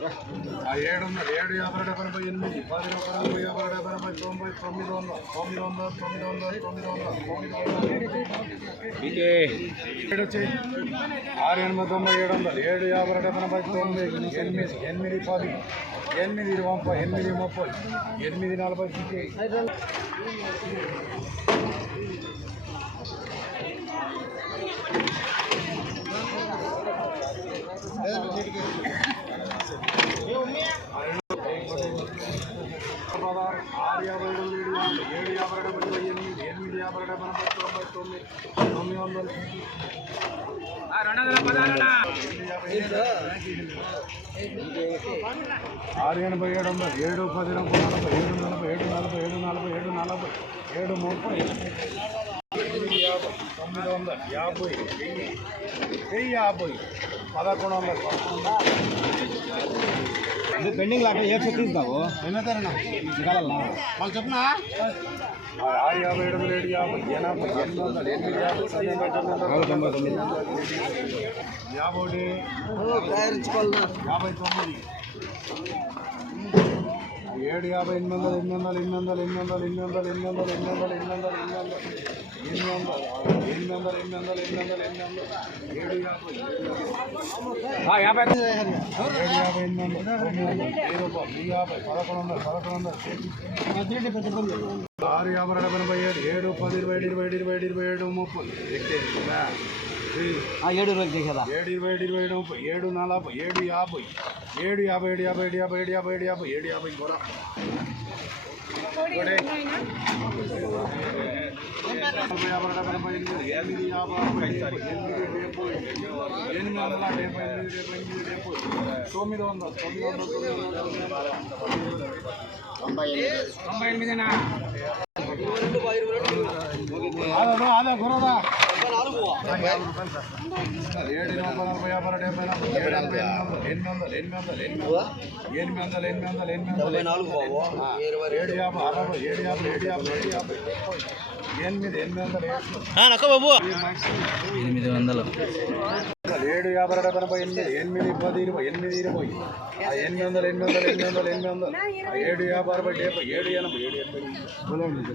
ఆ ఏడు వందలు ఏడు యాభై డెబ్బై ఎనిమిది పది ఎనభై యాభై డెబ్బై తొంభై తొమ్మిది వందలు తొమ్మిది వందలు తొమ్మిది వందలు తొమ్మిది వందలు తొమ్మిది వందలు. ఏడు వచ్చి ఆరు ఎనభై తొంభై ఏడు వందలు ఏడు యాభై డెబ్బై ఎనభై తొమ్మిది ఎనిమిది ఎనిమిది పది ఎనిమిది ముప్పై ఎనిమిది ముప్పై ఎనిమిది నలభై ఆరు యాభై ఏడు ఏడు యాభై డెబ్బై ఎనిమిది ఎనిమిది యాభై డెబ్బై తొంభై తొమ్మిది తొమ్మిది వందలు. ఆరు ఎనభై ఏడు వందలు ఏడు పది నలభై ఏడు నలభై ఏడు నలభై ఏడు నలభై ఏడు నలభై ఏడు ముప్పై ఎనిమిది యాభై తొమ్మిది వందలు యాభై వెయ్యి వెయ్యి యాభై. పదకొండు వందలు ఇది పెండింగ్ లాగా ఏ చెట్టు ఇస్తావు ఎన్నతరన్నా వాళ్ళు చెప్పనా? యాభై ఏడు వందలు ఏడు యాభై ఎనభై ఎనిమిది. వందలు ఎనిమిది యాభై తొమ్మిది వందలు తొమ్మిది వందలు యాభై ఒకటి యాభై తొమ్మిది ఏడు యాభై ఎనిమిది వందలు ఎనిమిది వందలు ఎనిమిది వందలు ఎనిమిది వందలు ఎనిమిది వందలు ఎనిమిది వందలు ఎనిమిది వందలు ఎనిమిది వందలు ఎనిమిది వందలు ఎనిమిది వందలు ఎనిమిది వందలు ఎనిమిది వందలు ఎనిమిది వందలు ఎనిమిది వందలు ఏడు యాభై యాభై ఏడు యాభై యాభై పదకొండు వందలు పదకొండు వందలు ఆరు యాభై డెబ్బై ఎనభై ఏడు ఏడు పది ఇరవై ఏడు ఇరవై ఏడు ఇరవై ఏడు ఇరవై ఏడు ముప్పై. ఏడు రోజులు చేసేదా ఏడు ఇరవై ఏడు ఇరవై ఏడు ముప్పై. ఏడు నలభై ఏడు యాభై. ఏడు యాభై ఏడు యాభై ఏడు యాభై ఏడు యాభై ఏడు యాభై ఏడు యాభై కూడా తొమ్మిది వందలు తొమ్మిది వందలు తొమ్మిది వందలు తొంభై ఎనిమిదినా అదే గురదా ఏడు నలభై నలభై యాభై. డెబ్బై నలభై ఏడు ఎనభై ఎనిమిది వందలు ఎనిమిది వందలు ఎనిమిది వందలు ఎనిమిది వందలు ఎనిమిది వందలు ఎనిమిది వందలు ఏడు యాభై అరవై ఏడు యాభై ఏడు యాభై ఏడు యాభై. ఎనిమిది ఎనిమిది వందలు నక్క బాబు. ఎనిమిది వందలు. ఏడు యాభై డెబ్బై ఎనభై ఎనిమిది ఎనిమిది పది ఇరవై ఎనిమిది ఇరవై. ఆ ఎనిమిది వందలు ఎనిమిది వందలు ఎనిమిది వందలు ఎనిమిది వందలు. ఆ ఏడు యాభై అరవై డెబ్బై ఏడు ఎనభై ఏడు ఎనభై.